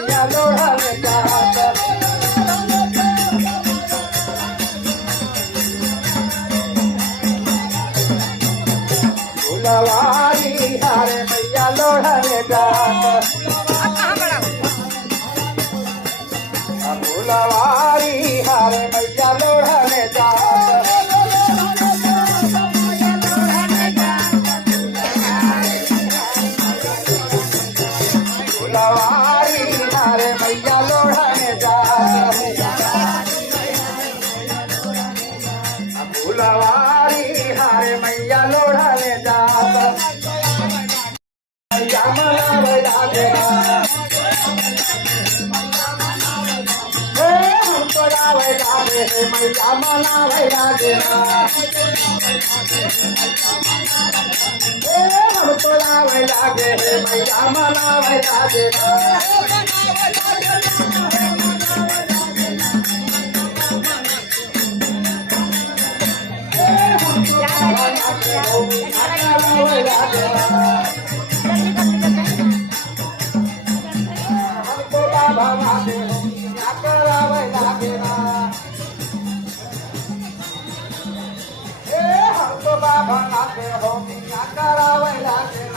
या लोढाने जात फुलवारी हारे मैया लोढाने जात फुलवारी हारे मैया लोढाने जात फुलवारी हारे मैया लोढाने जात फुलवारी हारे मैया लोढाने जात मैया मनावे लागेना हमको लावे लागे मैया मनावे लागेना हमको लावे लागे मैया मनावे लागेना हमको बाबा लागे करावे लागेना हमको बाबा लागे हो करावे लागेना